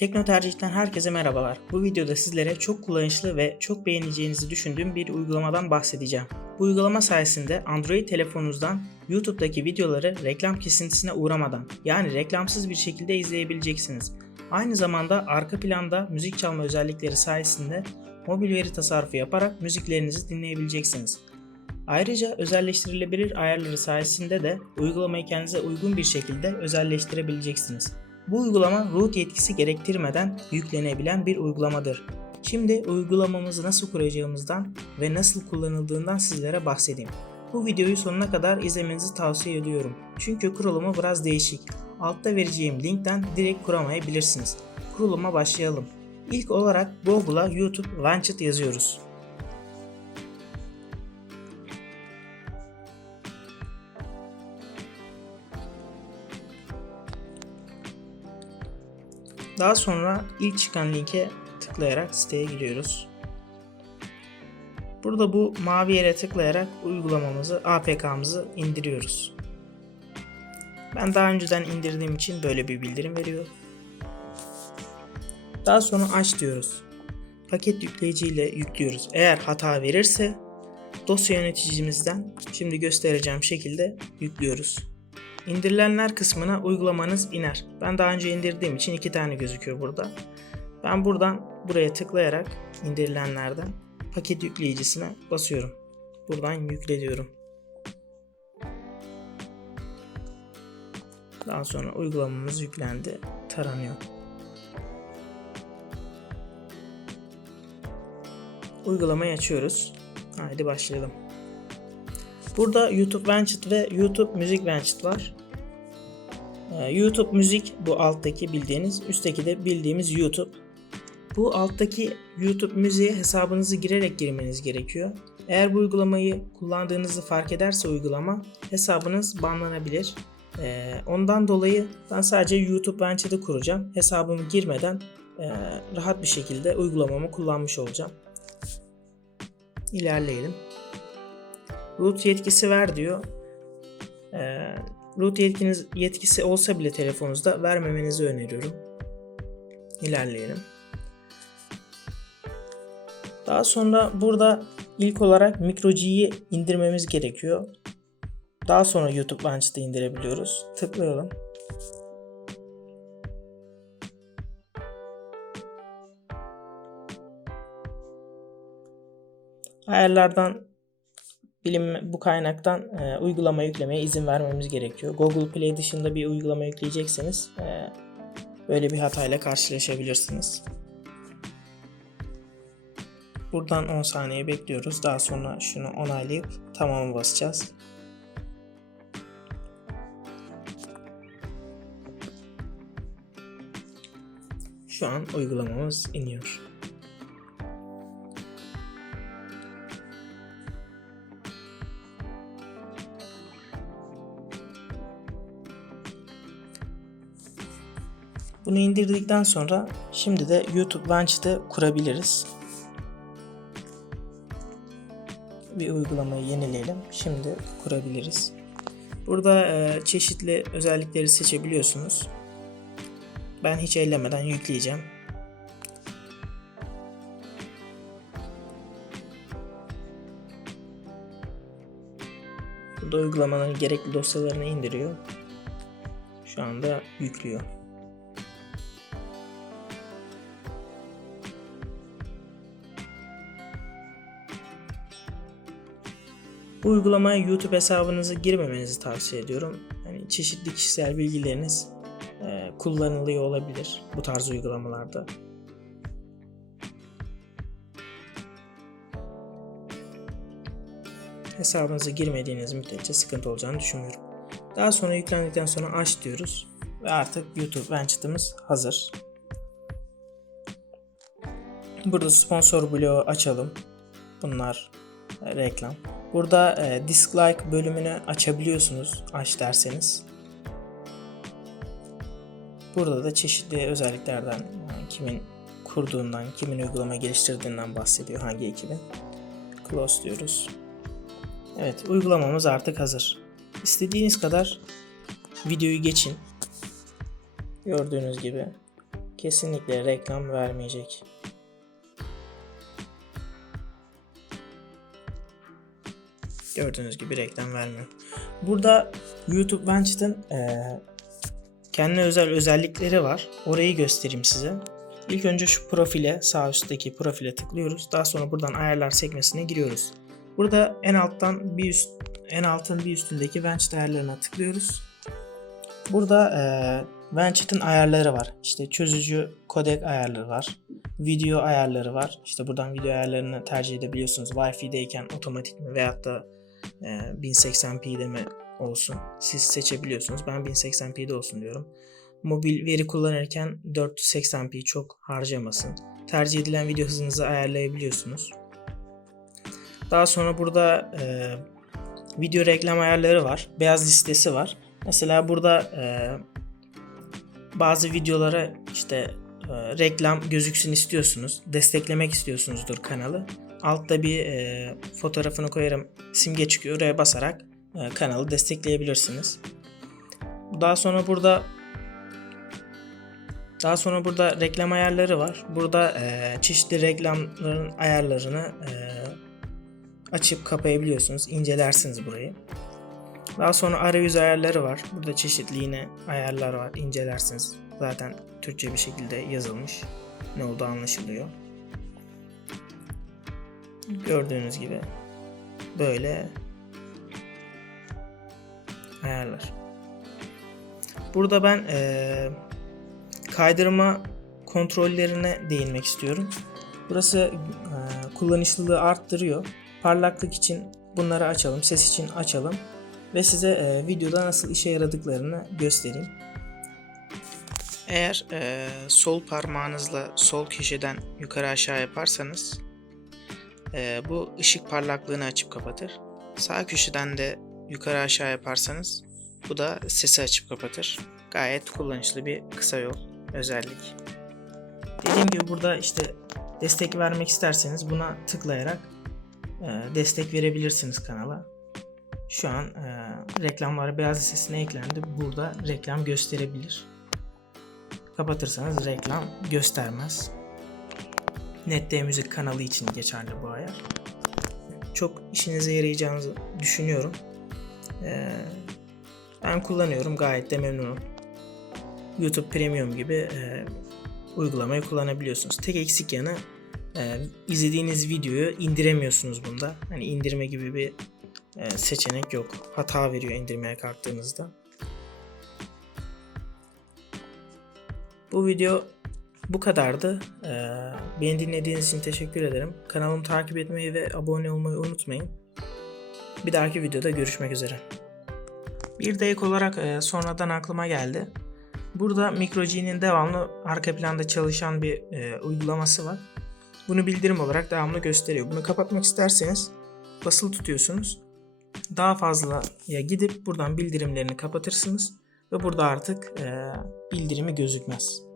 Tekno Tercih'ten herkese merhabalar. Bu videoda sizlere çok kullanışlı ve çok beğeneceğinizi düşündüğüm bir uygulamadan bahsedeceğim. Bu uygulama sayesinde Android telefonunuzdan YouTube'daki videoları reklam kesintisine uğramadan yani reklamsız bir şekilde izleyebileceksiniz. Aynı zamanda arka planda müzik çalma özellikleri sayesinde mobil veri tasarrufu yaparak müziklerinizi dinleyebileceksiniz. Ayrıca özelleştirilebilir ayarları sayesinde de uygulamayı kendinize uygun bir şekilde özelleştirebileceksiniz. Bu uygulama root yetkisi gerektirmeden yüklenebilen bir uygulamadır. Şimdi uygulamamızı nasıl kuracağımızdan ve nasıl kullanıldığından sizlere bahsedeyim. Bu videoyu sonuna kadar izlemenizi tavsiye ediyorum. Çünkü kurulumu biraz değişik. Altta vereceğim linkten direkt kuramayabilirsiniz. Kuruluma başlayalım. İlk olarak Google'a YouTube Launchit yazıyoruz. Daha sonra ilk çıkan linke tıklayarak siteye giriyoruz. Burada bu mavi yere tıklayarak uygulamamızı, APK'mızı indiriyoruz. Ben daha önceden indirdiğim için böyle bir bildirim veriyor. Daha sonra aç diyoruz. Paket yükleyici ile yüklüyoruz. Eğer hata verirse dosya yöneticimizden şimdi göstereceğim şekilde yüklüyoruz. İndirilenler kısmına uygulamanız iner. Ben daha önce indirdiğim için iki tane gözüküyor burada. Ben buradan buraya tıklayarak indirilenlerden paket yükleyicisine basıyorum. Buradan yükle diyorum. Daha sonra uygulamamız yüklendi, taranıyor. Uygulamayı açıyoruz. Haydi başlayalım. Burada YouTube Vanchet ve YouTube Müzik Vanchet var. Ee, YouTube Müzik bu alttaki bildiğiniz, üstteki de bildiğimiz YouTube. Bu alttaki YouTube Müziğe hesabınızı girerek girmeniz gerekiyor. Eğer bu uygulamayı kullandığınızı fark ederse uygulama hesabınız banlanabilir. Ee, ondan dolayı ben sadece YouTube Vanchet'i kuracağım. Hesabımı girmeden e, rahat bir şekilde uygulamamı kullanmış olacağım. İlerleyelim root yetkisi ver diyor. E, root yetkiniz, yetkisi olsa bile telefonunuzda vermemenizi öneriyorum. İlerleyelim. Daha sonra burada ilk olarak MicroG'yi indirmemiz gerekiyor. Daha sonra YouTube Launch'ta indirebiliyoruz. Tıklayalım. Ayarlardan bilim bu kaynaktan e, uygulama yüklemeye izin vermemiz gerekiyor. Google Play dışında bir uygulama yükleyecekseniz e, böyle bir hatayla karşılaşabilirsiniz. Buradan 10 saniye bekliyoruz. Daha sonra şunu onaylayıp tamamı basacağız. Şu an uygulamamız iniyor. Bunu indirdikten sonra şimdi de YouTube Launch'te kurabiliriz. Bir uygulamayı yenileyelim. Şimdi kurabiliriz. Burada e, çeşitli özellikleri seçebiliyorsunuz. Ben hiç ellemeden yükleyeceğim. Burada uygulamanın gerekli dosyalarını indiriyor. Şu anda yüklüyor. Bu uygulamaya YouTube hesabınızı girmemenizi tavsiye ediyorum. Yani çeşitli kişisel bilgileriniz e, kullanılıyor olabilir bu tarz uygulamalarda. Hesabınıza girmediğiniz müddetçe sıkıntı olacağını düşünmüyorum. Daha sonra yüklendikten sonra aç diyoruz ve artık YouTube Vanchet'ımız hazır. Burada sponsor bloğu açalım. Bunlar reklam. Burada e, dislike bölümünü açabiliyorsunuz aç derseniz. Burada da çeşitli özelliklerden yani kimin kurduğundan, kimin uygulama geliştirdiğinden bahsediyor, hangi ekibin. Close diyoruz. Evet, uygulamamız artık hazır. İstediğiniz kadar videoyu geçin. Gördüğünüz gibi kesinlikle reklam vermeyecek. Gördüğünüz gibi reklam vermiyor. Burada YouTube Venture'ın eee kendine özel özellikleri var. Orayı göstereyim size. İlk önce şu profile, sağ üstteki profile tıklıyoruz. Daha sonra buradan ayarlar sekmesine giriyoruz. Burada en alttan bir üst, en altın bir üstündeki Venture ayarlarına tıklıyoruz. Burada e, Venture'ın ayarları var. İşte çözücü kodek ayarları var. Video ayarları var. İşte buradan video ayarlarını tercih edebiliyorsunuz. Wi-Fi'deyken otomatik mi veyahut da e, 1080p'de mi olsun. Siz seçebiliyorsunuz. Ben 1080p'de olsun diyorum. Mobil veri kullanırken 480p çok harcamasın. Tercih edilen video hızınızı ayarlayabiliyorsunuz. Daha sonra burada e, video reklam ayarları var. Beyaz listesi var. Mesela burada e, bazı videolara işte e, reklam gözüksün istiyorsunuz. Desteklemek istiyorsunuzdur kanalı. Altta bir e, fotoğrafını koyarım. Simge çıkıyor. Oraya basarak e, kanalı destekleyebilirsiniz. Daha sonra burada daha sonra burada reklam ayarları var. Burada e, çeşitli reklamların ayarlarını e, açıp kapayabiliyorsunuz. İncelersiniz burayı. Daha sonra arayüz ayarları var. Burada çeşitli yine ayarlar var. İncelersiniz. Zaten Türkçe bir şekilde yazılmış. Ne olduğu anlaşılıyor. Gördüğünüz gibi böyle ayarlar. Burada ben eee, kaydırma kontrollerine değinmek istiyorum. Burası eee, kullanışlılığı arttırıyor. Parlaklık için bunları açalım, ses için açalım ve size eee, videoda nasıl işe yaradıklarını göstereyim. Eğer eee, sol parmağınızla sol köşeden yukarı aşağı yaparsanız eee, bu ışık parlaklığını açıp kapatır. Sağ köşeden de yukarı aşağı yaparsanız bu da sesi açıp kapatır. Gayet kullanışlı bir kısa yol özellik. Dediğim gibi burada işte destek vermek isterseniz buna tıklayarak e, destek verebilirsiniz kanala. Şu an e, reklamlar beyaz listesine eklendi. Burada reklam gösterebilir. Kapatırsanız reklam göstermez. Nette Müzik kanalı için geçerli bu ayar. Çok işinize yarayacağını düşünüyorum. Ee, ben kullanıyorum gayet de memnunum. YouTube Premium gibi e, uygulamayı kullanabiliyorsunuz. Tek eksik yanı e, izlediğiniz videoyu indiremiyorsunuz bunda. Hani indirme gibi bir e, seçenek yok. Hata veriyor indirmeye kalktığınızda. Bu video bu kadardı. Ee, beni dinlediğiniz için teşekkür ederim. Kanalımı takip etmeyi ve abone olmayı unutmayın. Bir dahaki videoda görüşmek üzere. Bir de ek olarak e, sonradan aklıma geldi. Burada MicroG'nin devamlı arka planda çalışan bir e, uygulaması var. Bunu bildirim olarak devamlı gösteriyor. Bunu kapatmak isterseniz basılı tutuyorsunuz. Daha fazlaya gidip buradan bildirimlerini kapatırsınız ve burada artık e, bildirimi gözükmez.